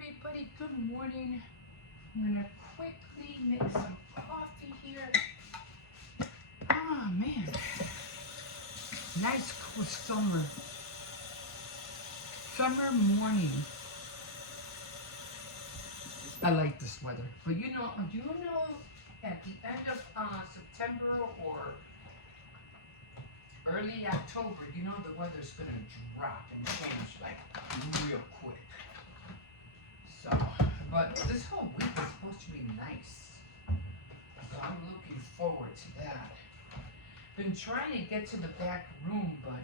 everybody, good morning. I'm gonna quickly make some coffee here. Oh man, nice cool summer morning. I like this weather, but you know, at the end of September or early October, the weather's gonna drop and change like real quick. So, but this whole week is supposed to be nice. So I'm looking forward to that. Been trying to get to the back room, but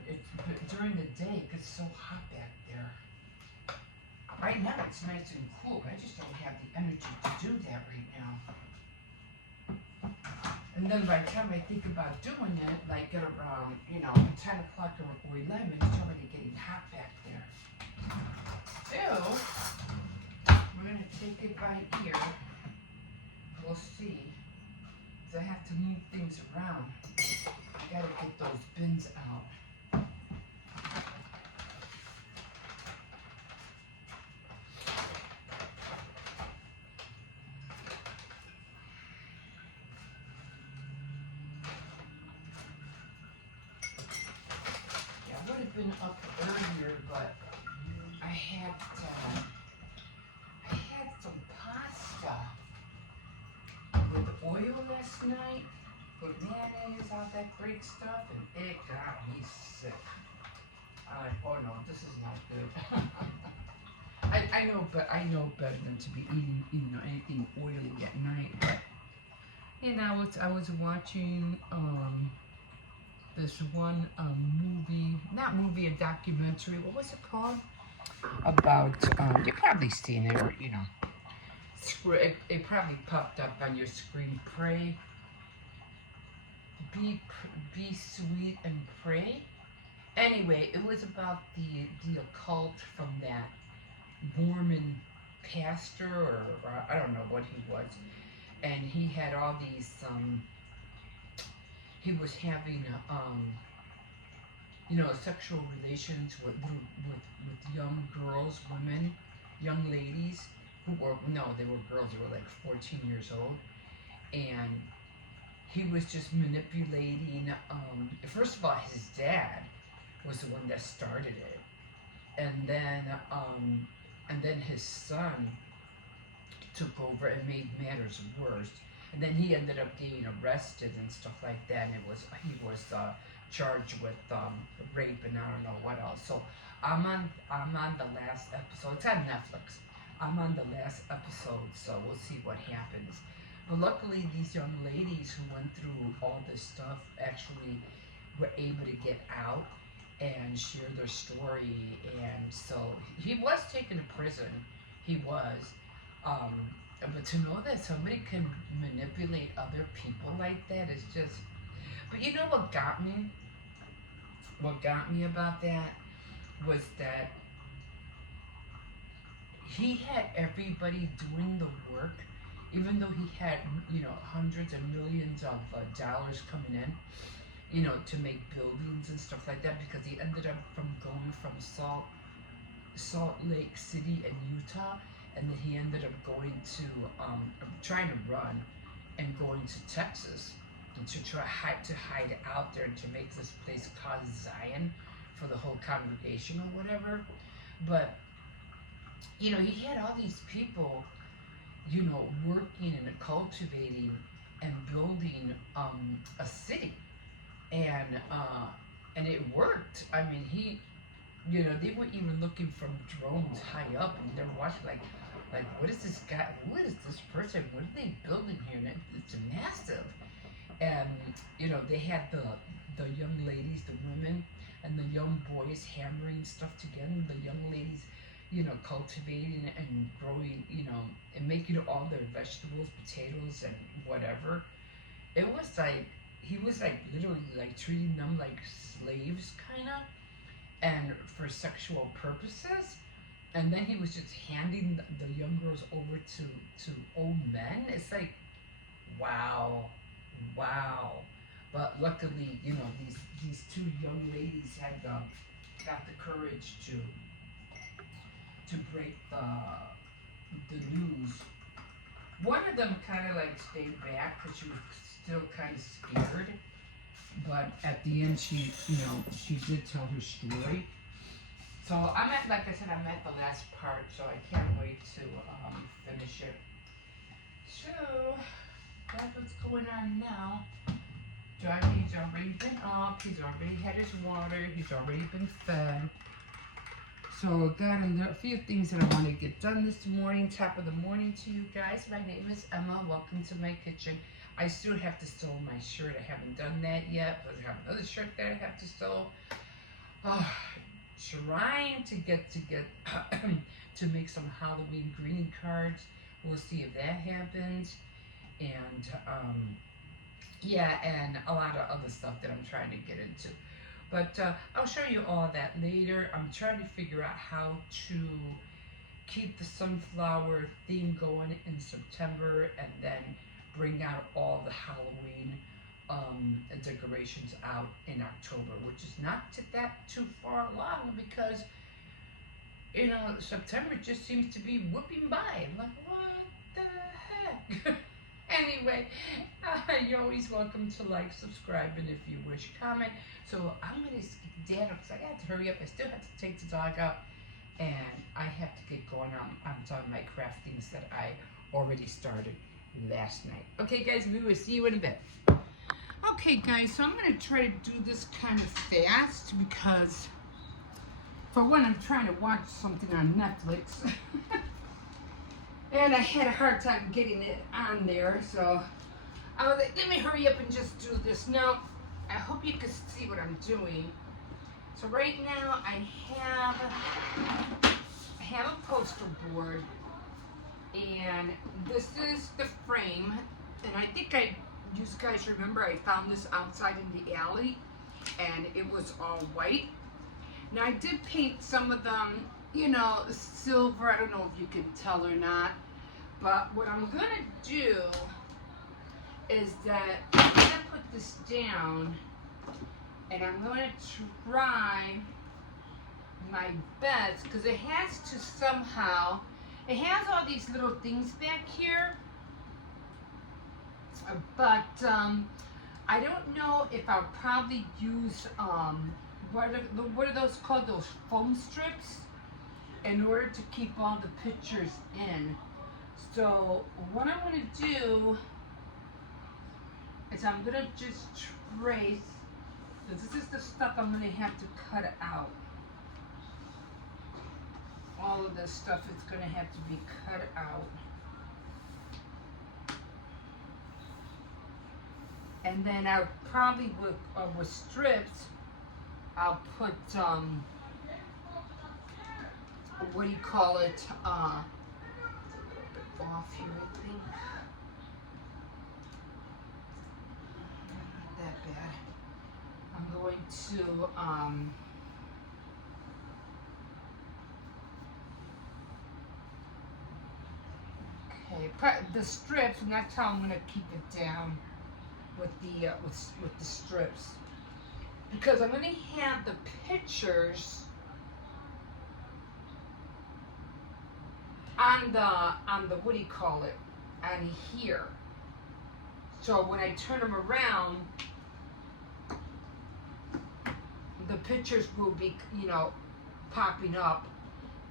during the day it gets so hot back there. Right now it's nice and cool, but I just don't have the energy to do that right now. And then by the time I think about doing it, like at around, 10 o'clock or 11, it's already getting hot back there. So, we're going to take it by ear. We'll see. Because I have to move things around. I got to get those bins out. Been up earlier, but I had some pasta with oil last night, put mayonnaise, all that great stuff, and it got me sick. I'm like, oh no, this is not good. I know better than to be eating anything oily at night, but I was watching this one a documentary. What was it called? About you've probably seen it, or it probably popped up on your screen. Pray, be sweet and pray. Anyway, it was about the occult from that Mormon pastor, or I don't know what he was, and he had all these he was having sexual relations with young girls, women, young ladies they were girls, they were like 14 years old, and he was just manipulating. First of all, his dad was the one that started it, and then his son took over and made matters worse. And then he ended up getting arrested and stuff like that, and he was charged with rape and I don't know what else. So I'm on the last episode. It's on Netflix. I'm on the last episode, so we'll see what happens. But luckily, these young ladies who went through all this stuff actually were able to get out and share their story. And so he was taken to prison. He was. But to know that somebody can manipulate other people like that is just... But you know what got me? What got me about that was that he had everybody doing the work, even though he had, hundreds of millions of dollars coming in, to make buildings and stuff like that, because he ended up going from Salt Lake City in Utah, and then he ended up going to, trying to run and going to Texas and to hide out there and to make this place called Zion for the whole congregation or whatever. But, he had all these people, working and cultivating and building a city. And it worked. I mean, they were even looking from drones high up, and they're watching like, what is this guy? What is this person? What are they building here? And it's massive. And they had the young ladies, the women, and the young boys hammering stuff together. And the young ladies, cultivating and growing, and making all their vegetables, potatoes, and whatever. It was like he was like literally like treating them like slaves, kind of, and for sexual purposes. And then he was just handing the young girls over to old men. It's like, wow. But luckily, these two young ladies had got the courage to break the news. One of them kind of like stayed back because she was still kind of scared. But at the end, she did tell her story. So I'm at, like I said, I'm at the last part, so I can't wait to finish it. So that's what's going on now. Johnny's already been up. He's already had his water. He's already been fed. So got a few things that I want to get done this morning. Top of the morning to you guys. My name is Emma. Welcome to my kitchen. I still have to sew my shirt. I haven't done that yet, but I have another shirt that I have to sew. Trying to get to make some Halloween greeting cards. We'll see if that happens. And yeah, and a lot of other stuff that I'm trying to get into. But I'll show you all that later. I'm trying to figure out how to keep the sunflower theme going in September and then bring out all the Halloween decorations out in October, which is not that too far along because, you know, September just seems to be whipping by. I'm like, what the heck? Anyway, you're always welcome to like, subscribe, and if you wish, comment. So I'm going to skedaddle because I got to hurry up. I still have to take the dog out, and I have to get going on some of my craftings that I already started last night. Okay, guys, we will see you in a bit. Okay, guys, so I'm going to try to do this kind of fast because, for one, I'm trying to watch something on Netflix. And I had a hard time getting it on there, so I was like, let me hurry up and just do this. Now, I hope you can see what I'm doing. So right now, I have a poster board, and this is the frame. And I think you guys remember I found this outside in the alley, and it was all white. Now I did paint some of them, you know, silver. I don't know if you can tell or not. But what I'm going to do is that I'm going to put this down, and I'm going to try my best, because it has to somehow, it has all these little things back here, but I don't know if I'll probably use, what are those called, those foam strips, in order to keep all the pictures in. So what I'm going to do is I'm going to just trace, because this is the stuff I'm going to have to cut out. All of this stuff is going to have to be cut out. And then I'll probably, with strips, I'll put, what do you call it, off here, I think. Not that bad. I'm going to okay, the strips, and that's how I'm going to keep it down with the with the strips, because I'm going to have the pictures on the what do you call it, on here. So when I turn them around, the pictures will be, you know, popping up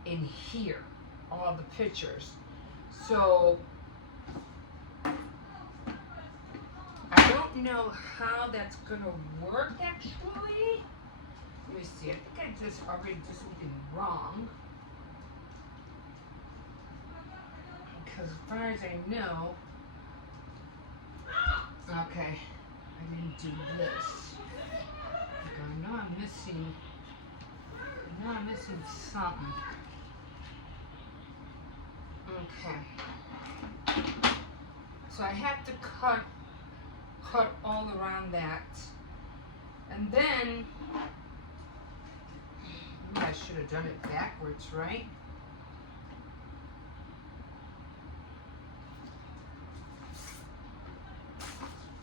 in here, all the pictures. So I don't know how that's gonna work actually. Let me see, I think I just already did something wrong. Because as far as I know, okay, I didn't do this. I know I'm missing something. Okay. So I have to cut all around that. And then, maybe I should have done it backwards, right?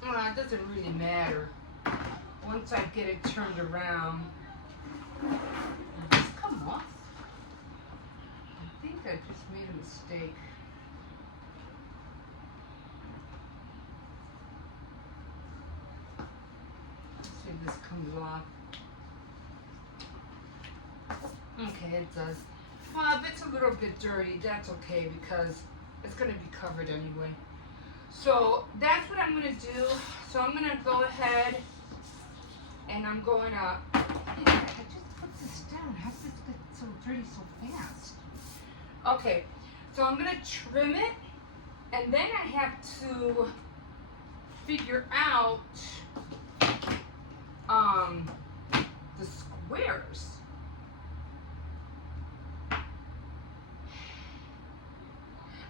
Well, it doesn't really matter. Once I get it turned around, just come off. I think I just made a mistake. this comes off. Okay, it does. Well, if it's a little bit dirty, that's okay because it's going to be covered anyway. So that's what I'm going to do. So I'm going to go ahead and I'm going to... I just put this down. How did this get so dirty so fast? Okay, so I'm going to trim it. And then I have to figure out the squares.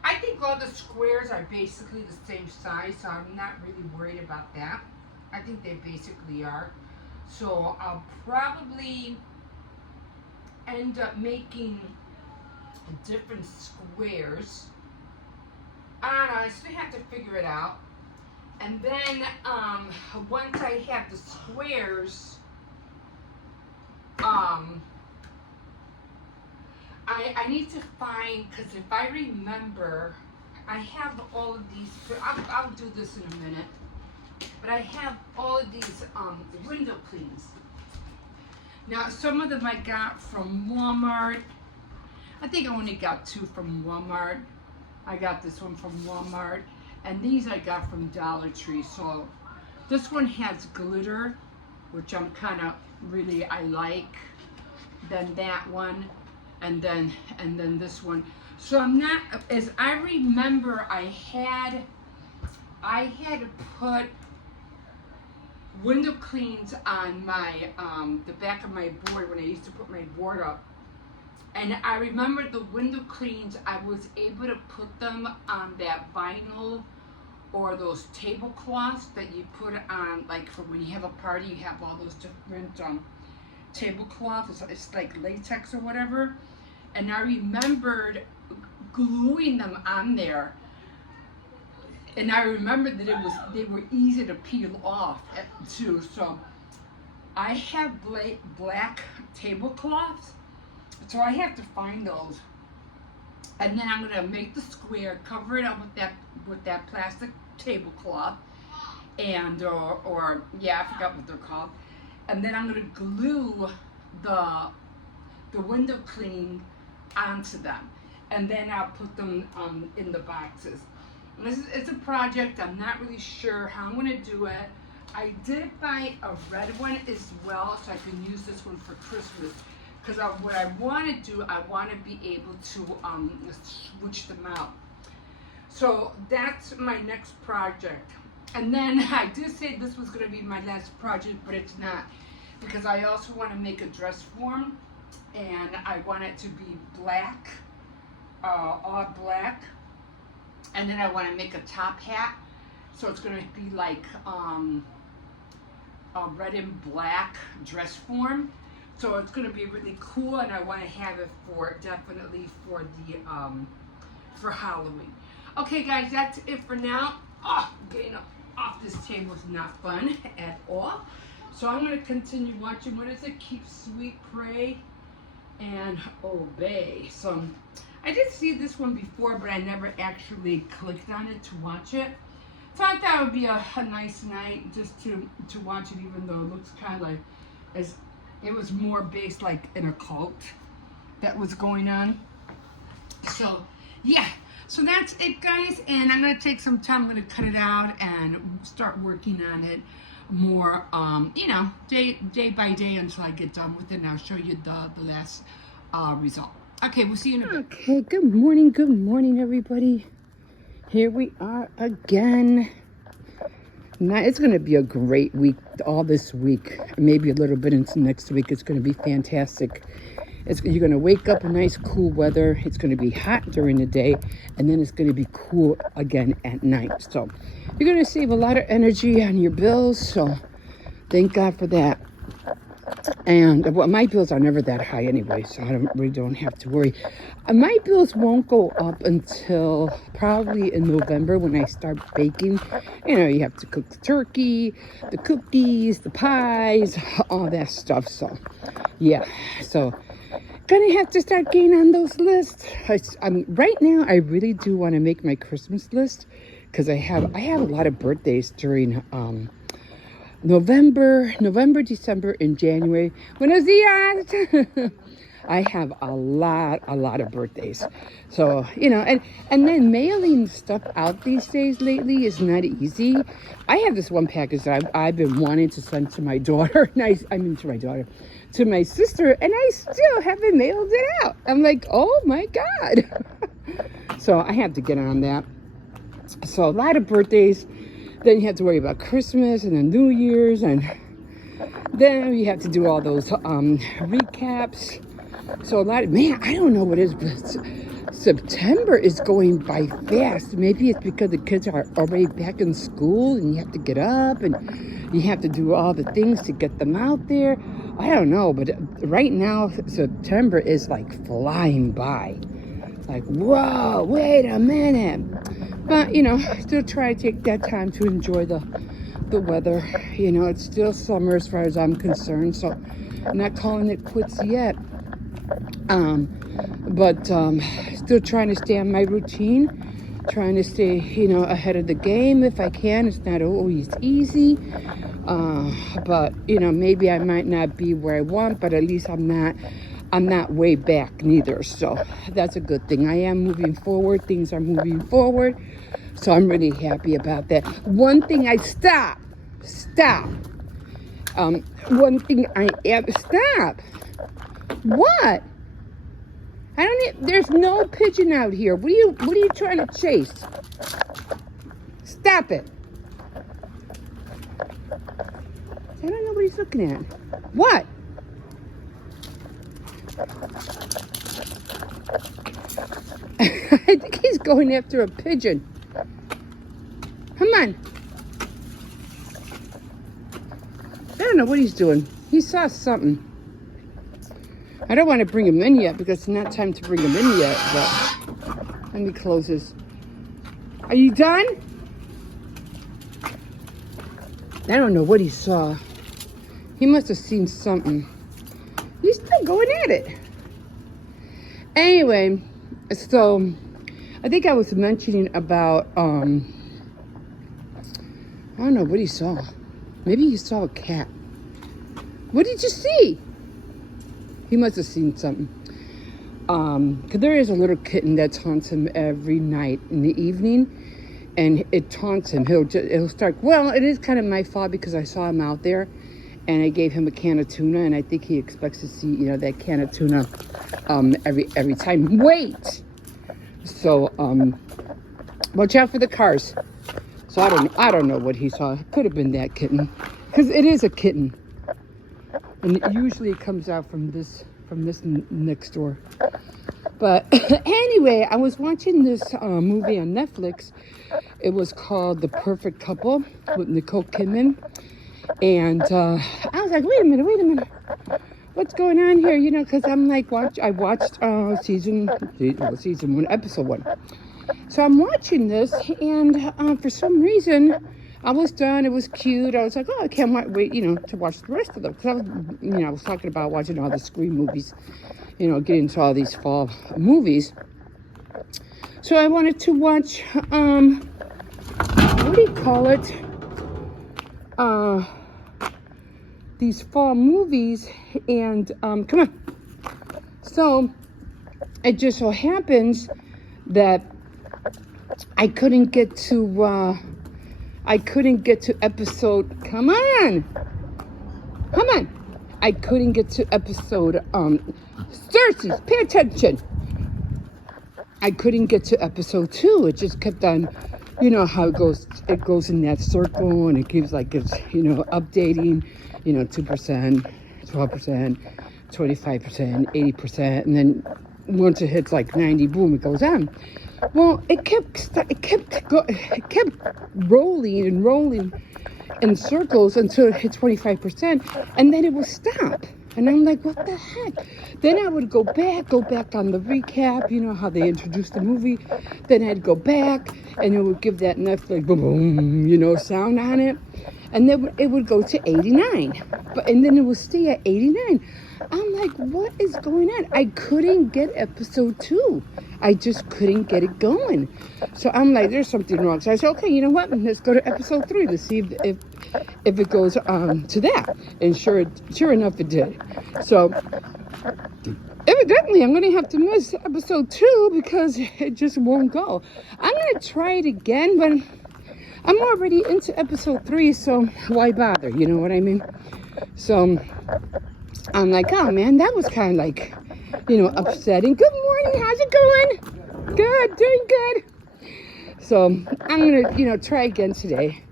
I think all the squares are basically the same size, so I'm not really worried about that. I think they basically are. So I'll probably end up making different squares. I don't know, I still have to figure it out. And then once I have the squares, I need to find, because if I remember, I have all of these, I'll do this in a minute, but I have all of these window cleans. Now, some of them I got from Walmart. I think I only got 2 from Walmart. I got this one from Walmart, and these I got from Dollar Tree. So this one has glitter, which I'm kind of really, I like. Then that one. And then this one. So I'm not, as I remember, I had to put window cleans on my the back of my board when I used to put my board up. And I remember the window cleans, I was able to put them on that vinyl or those tablecloths that you put on, like for when you have a party, you have all those different tablecloths. It's like latex or whatever. And I remembered gluing them on there, and I remembered that they were easy to peel off too. So I have black tablecloths, so I have to find those, and then I'm gonna make the square, cover it up with that plastic tablecloth, and or yeah, I forgot what they're called, and then I'm gonna glue the window clean onto them, and then I'll put them in the boxes. And it's a project. I'm not really sure how I'm going to do it. I did buy a red one as well, so I can use this one for Christmas. Because what I want to do, I want to be able to switch them out. So that's my next project. And then I did say this was going to be my last project, but it's not, because I also want to make a dress form. And I want it to be black, all black, and then I want to make a top hat, so it's going to be like a red and black dress form. So it's going to be really cool, and I want to have it definitely for the for Halloween. Okay, guys, that's it for now. Getting off this table is not fun at all. So I'm going to continue watching. What is it? Keep sweet, pray, and obey. So I did see this one before, but I never actually clicked on it to watch it. So I thought it would be a nice night just to watch it, even though it looks kind of like it was more based like in a cult that was going on. So yeah, so that's it, guys, and I'm gonna take some time. I'm gonna cut it out and start working on it more, day by day until I get done with it, and I'll show you the last result. Okay, we'll see you in a bit. Okay, good morning, everybody. Here we are again. Now, it's going to be a great week, all this week, maybe a little bit into next week. It's going to be fantastic. You're going to wake up in nice, cool weather. It's going to be hot during the day, and then it's going to be cool again at night. So you're going to save a lot of energy on your bills, so thank God for that. And well, my bills are never that high anyway, so I really don't have to worry. My bills won't go up until probably in November when I start baking. You have to cook the turkey, the cookies, the pies, all that stuff. So yeah, so gonna have to start getting on those lists. Right now I really do want to make my Christmas list, because I have a lot of birthdays during November, December, and January. Buenos dias. I have a lot of birthdays. So, and then mailing stuff out these days lately is not easy. I have this one package that I've been wanting to send to my daughter. To my sister, and I still haven't mailed it out. I'm like, oh my God. So I have to get on that. So a lot of birthdays. Then you have to worry about Christmas and then New Year's, and then you have to do all those recaps. So a lot of, I don't know what it is, but September is going by fast. Maybe it's because the kids are already back in school and you have to get up and you have to do all the things to get them out there. I don't know, but right now September is like flying by. Like, whoa, wait a minute. But, still try to take that time to enjoy the weather. It's still summer as far as I'm concerned, so I'm not calling it quits yet. But still trying to stay on my routine, trying to stay, ahead of the game if I can. It's not always easy. But, maybe I might not be where I want, but at least I'm not way back neither. So that's a good thing. I am moving forward. Things are moving forward. So I'm really happy about that. One thing stop. One thing stop. What? There's no pigeon out here. What are you trying to chase? Stop it. I don't know what he's looking at. What? I think he's going after a pigeon. Come on. I don't know what he's doing. He saw something. I don't want to bring him in yet because it's not time to bring him in yet, but let me close this. Are you done? I don't know what he saw. He must have seen something. He's still going at it. Anyway, so I think I was mentioning about, I don't know what he saw. Maybe he saw a cat. What did you see? He must have seen something. Because there is a little kitten that taunts him every night in the evening. And it taunts him. He'll start, well, it is kind of my fault because I saw him out there. And I gave him a can of tuna. And I think he expects to see, that can of tuna every time. Wait! So, watch out for the cars. So I don't know what he saw. It could have been that kitten. Because it is a kitten. And usually it comes out from this next door. But anyway, I was watching this movie on Netflix. It was called The Perfect Couple with Nicole Kidman. And I was like, wait a minute. What's going on here? Because I'm like, I watched season 1, episode 1. So I'm watching this, and for some reason, I was done. It was cute. I was like, oh, I can't wait, to watch the rest of them. Because I was talking about watching all the Scream movies, getting into all these fall movies. So I wanted to watch, what do you call it? These fall movies, and come on. So it just so happens that I couldn't get to episode. Come on. I couldn't get to episode. Cersei, pay attention. I couldn't get to episode 2. It just kept on. You know how it goes. It goes in that circle, and it gives it's updating. 2%, 12%, 25%, 80%, and then once it hits 90, boom, it goes on. Well, it kept rolling in circles until it hit 25%, and then it would stop. And I'm like, what the heck? Then I would go back on the recap, how they introduced the movie. Then I'd go back, and it would give that Netflix boom, boom, sound on it. And then it would go to 89. And then it would stay at 89. I'm like, what is going on? I couldn't get episode 2. I just couldn't get it going. So I'm like, there's something wrong. So I said, okay, you know what? Let's go to episode 3. Let's see if it goes to that. And sure enough, it did. So evidently, I'm going to have to miss episode 2 because it just won't go. I'm going to try it again, but I'm already into episode 3, so why bother? You know what I mean? So I'm like, oh man, that was kind of like, upsetting. Good morning, how's it going? Good, doing good. So I'm going to, try again today.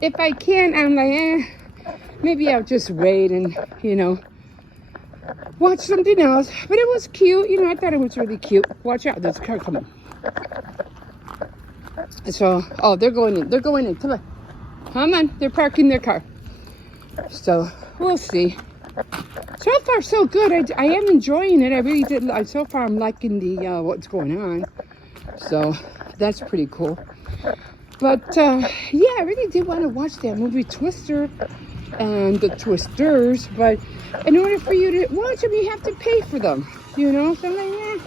If I can, I'm like, maybe I'll just wait and, watch something else. But it was cute. I thought it was really cute. Watch out, there's a car coming. So, oh, they're going in. They're going in. Come on. Come on. They're parking their car. So, we'll see. So far, so good. I am enjoying it. I really did. So far, I'm liking the what's going on. So, that's pretty cool. But, yeah, I really did want to watch that movie Twister and the Twisters. But in order for you to watch them, you have to pay for them. So I'm like,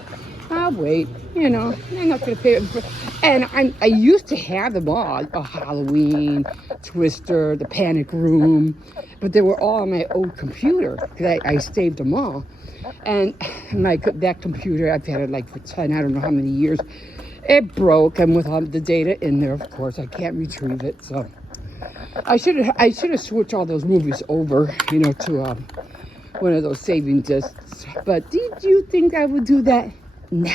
I'll wait. I'm not going to pay them. And I used to have them all. Halloween, Twister, the Panic Room. But they were all on my old computer. Because I saved them all. And that computer, I've had it like for 10, I don't know how many years. It broke. And with all the data in there, of course, I can't retrieve it. So I should have switched all those movies over, to one of those saving discs. But did you think I would do that? Nah,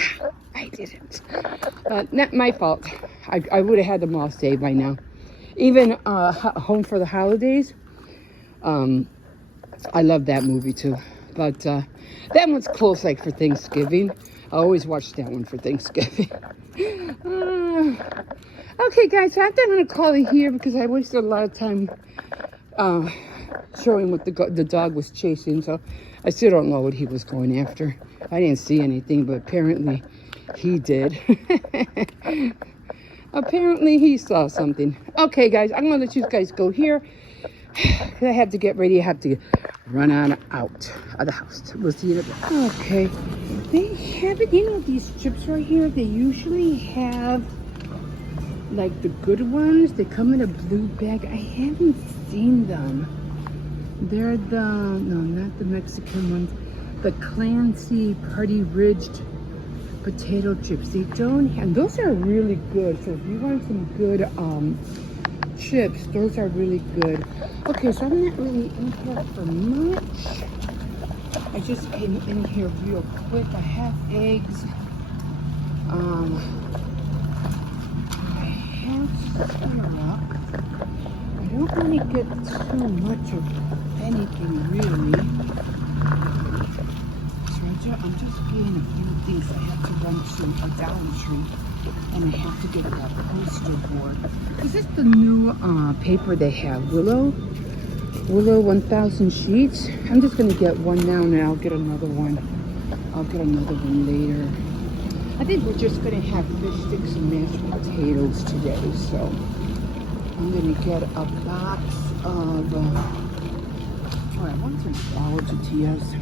I didn't. Not my fault. I would have had them all saved by now. Even Home for the Holidays. I love that movie too. But that one's close, like for Thanksgiving. I always watch that one for Thanksgiving. Okay, guys, so I think I'm going to call it here because I wasted a lot of time showing what the dog was chasing. So I still don't know what he was going after. I didn't see anything, but apparently he did. Apparently he saw something. Okay, guys, I'm going to let you guys go here. I have to get ready. I have to run on out of the house. We'll see you in a bit. Okay. They have it, these chips right here, they usually have like the good ones. They come in a blue bag. I haven't seen them. They're no, not the Mexican ones. The Clancy Party Ridged potato chips. They don't have, those are really good. So if you want some good chips, those are really good. Okay, so I'm not really in here for much. I just came in here real quick. I have eggs. I have syrup. I don't want to get too much of anything really. So I'm just getting a few things. I have to run to a Dollar Tree and I have to get that poster board. Is this the new paper they have? Willow 1000 sheets. I'm just gonna get one now and I'll get another one. I'll get another one later. I think we're just gonna have fish sticks and mashed potatoes today. So I'm gonna get a box of I want some salad tortillas.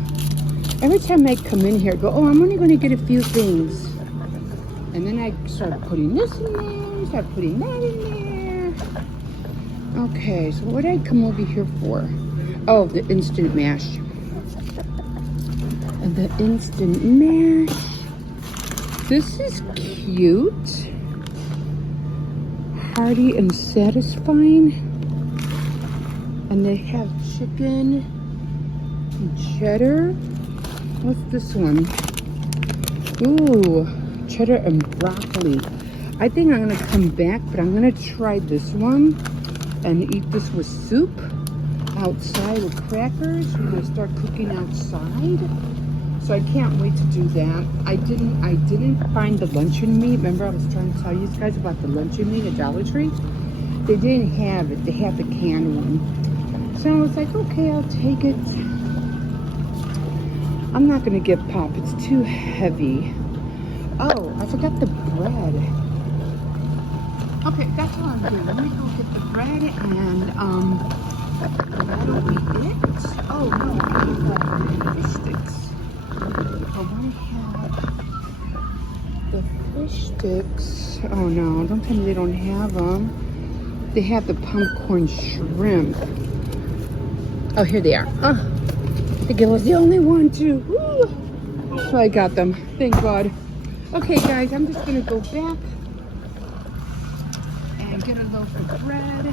Every time I come in here, I go, I'm only gonna get a few things. And then I start putting this in there, start putting that in there. Okay, so what did I come over here for? Oh, the instant mash. And the instant mash. This is cute. Hearty and satisfying. And they have chicken and cheddar. What's this one? Ooh, cheddar and broccoli. I think I'm gonna come back, but I'm gonna try this one and eat this with soup outside with crackers. We're gonna start cooking outside. So I can't wait to do that. I didn't find the luncheon meat. Remember I was trying to tell you guys about the luncheon meat at Dollar Tree? They didn't have it. They had the canned one. So I was like, okay, I'll take it. I'm not gonna get pop, it's too heavy. Oh, I forgot the bread. Okay, that's what I'm doing. Let me go get the bread and that'll be it. Oh no, I have fish sticks. I wanna have the fish sticks. Oh no, don't tell me they don't have them. They have the pumpcorn shrimp. Oh, here they are. Oh, I think it was the only one too. Woo. So I got them. Thank God. Okay, guys, I'm just gonna go back and get a loaf of bread.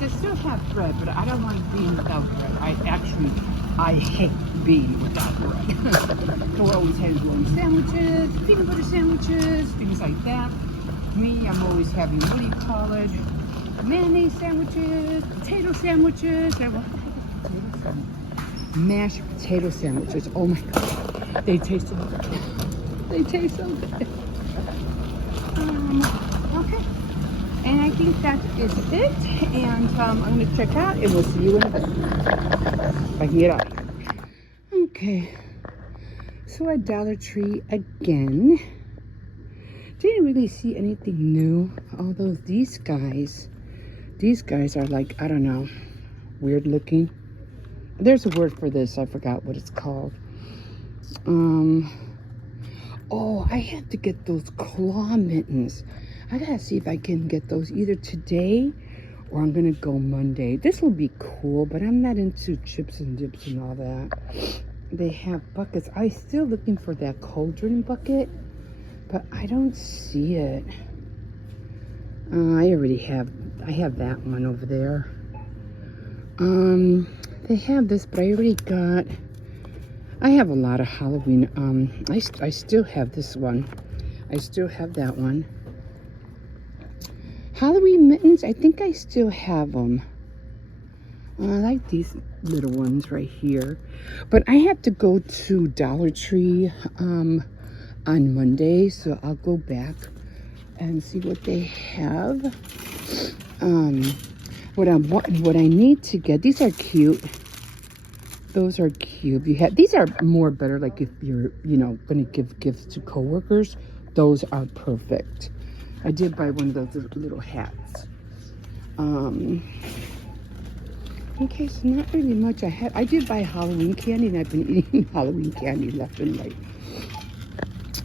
I still have bread, but I don't want bean without bread. I hate bean without bread. So I always have rolling sandwiches, peanut butter sandwiches, things like that. Me, I'm always having, what do you call it? Mayonnaise sandwiches, potato sandwiches. Mashed potato sandwiches. Oh my God. They taste so good. They taste so good. Okay. And I think that is it. And I'm going to check out and we'll see you in a bit. If I can get out. Okay. So at Dollar Tree again. Didn't really see anything new. Although these guys are like, I don't know, weird looking. There's a word for this. I forgot what it's called. Oh, I have to get those claw mittens. I gotta see if I can get those either today or I'm gonna go Monday. This will be cool, but I'm not into chips and dips and all that. They have buckets. I'm still looking for that cauldron bucket, but I don't see it. I have that one over there. They have this, but I already got, I have a lot of Halloween. I still have this one. I still have that one. Halloween mittens, I think I still have them. I like these little ones right here. But I have to go to Dollar Tree on Monday, so I'll go back and see what they have. What I need to get, these are cute. Those are cute. These are more better, like if you're, going to give gifts to coworkers. Those are perfect. I did buy one of those little hats. Okay, so not really much. I did buy Halloween candy, and I've been eating Halloween candy left and right.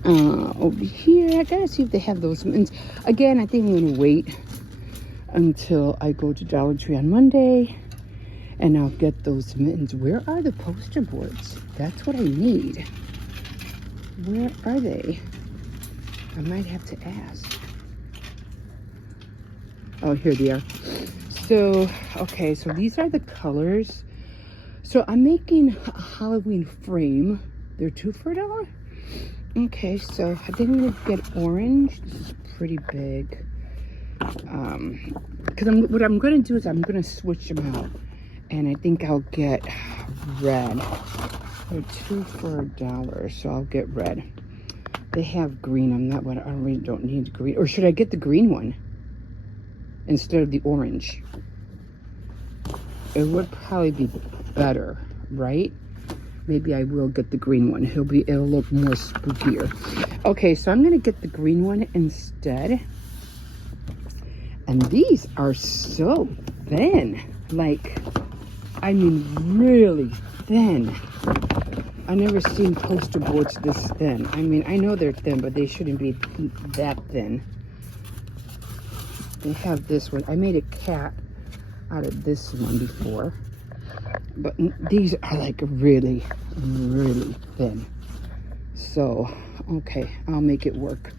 Over here, I gotta see if they have those mittens. Again, I think I'm gonna wait until I go to Dollar Tree on Monday, and I'll get those mittens. Where are the poster boards? That's what I need. Where are they? I might have to ask. Oh, here they are. So, okay, so these are the colors. So I'm making a Halloween frame. They're $2 for $1. Okay, so I think I'm gonna get orange. This is pretty big. Because what I'm gonna do is I'm gonna switch them out, and I think I'll get red. They're $2 for $1, so I'll get red. They have green. I really don't need green. Or should I get the green one instead of the orange? It would probably be better, right? Maybe I will get the green one. It'll look more spookier. Okay, so I'm gonna get the green one instead. And these are so thin. Like, I mean, really thin. I never seen poster boards this thin. I mean, I know they're thin, but they shouldn't be that thin. They have this one. I made a cat out of this one before. But these are like really, really thin. So, okay, I'll make it work.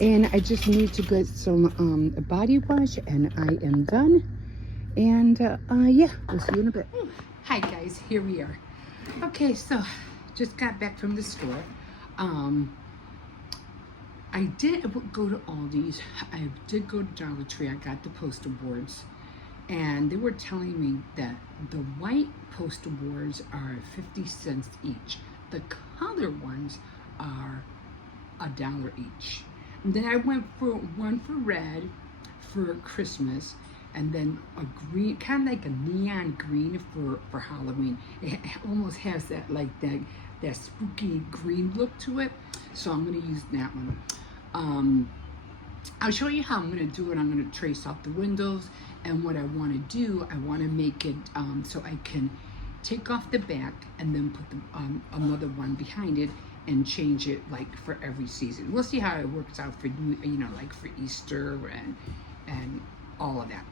And I just need to get some body wash, and I am done. And yeah, we'll see you in a bit. Hi guys, here we are. Okay, so just got back from the store. I did go to Aldi's. I did go to Dollar Tree. I got the poster boards. And they were telling me that the white poster boards are 50 cents each. The color ones are $1 each. And then I went for one for red for Christmas, and then a green, kind of like a neon green for Halloween. It almost has that that spooky green look to it. So I'm gonna use that one. I'll show you how I'm gonna do it. I'm gonna trace out the windows, and what I wanna do, I wanna make it so I can take off the back and then put the, another one behind it and change it like for every season. We'll see how it works out for, like for Easter and all of that.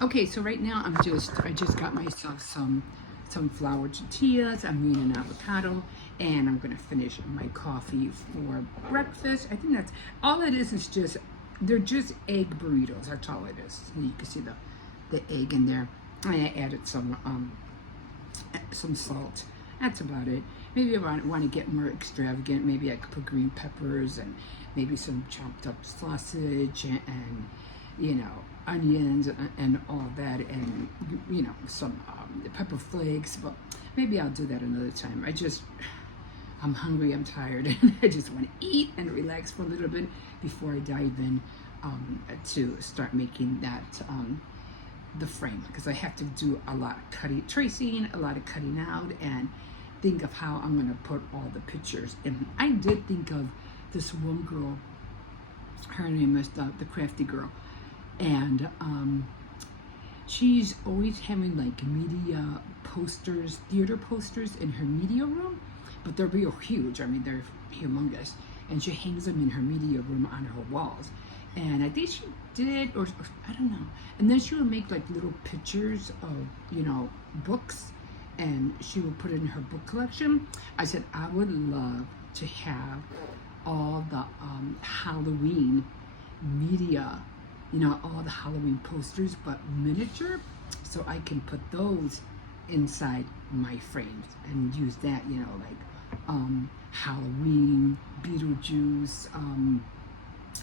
Okay, so right now I just got myself some flour tortillas. I'm eating an avocado, and I'm gonna finish my coffee for breakfast. I think that's all it is. Just they're just egg burritos. That's all it is. And you can see the egg in there. I added some salt. That's about it. Maybe if I want to get more extravagant, maybe I could put green peppers and maybe some chopped up sausage and you know, onions and all that, and you know, some pepper flakes. But maybe I'll do that another time. I'm hungry, I'm tired, and I just want to eat and relax for a little bit before I dive in to start making that the frame, because I have to do a lot of tracing, a lot of cutting out, and think of how I'm gonna put all the pictures. And I did think of this one girl, her name is the Crafty Girl, and she's always having like media posters, theater posters in her media room, but they're real huge. I mean, they're humongous, and she hangs them in her media room on her walls. And I think she did, or I don't know. And then she would make like little pictures of, you know, books, and she would put it in her book collection. I said, I would love to have all the Halloween media, you know, all the Halloween posters, but miniature, so I can put those inside my frames and use that, you know, like Halloween, Beetlejuice,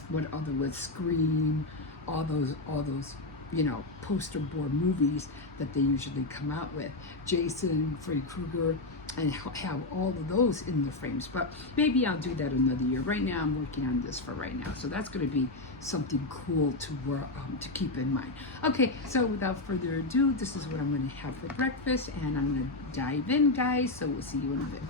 what other was Scream, all those, you know, poster board movies that they usually come out with, Jason, Freddy Krueger, and have all of those in the frames. But maybe I'll do that another year. Right now I'm working on this for right now, so that's going to be something cool to work to keep in mind. Okay, so without further ado, this is what I'm going to have for breakfast, and I'm going to dive in, guys, so we'll see you in a bit.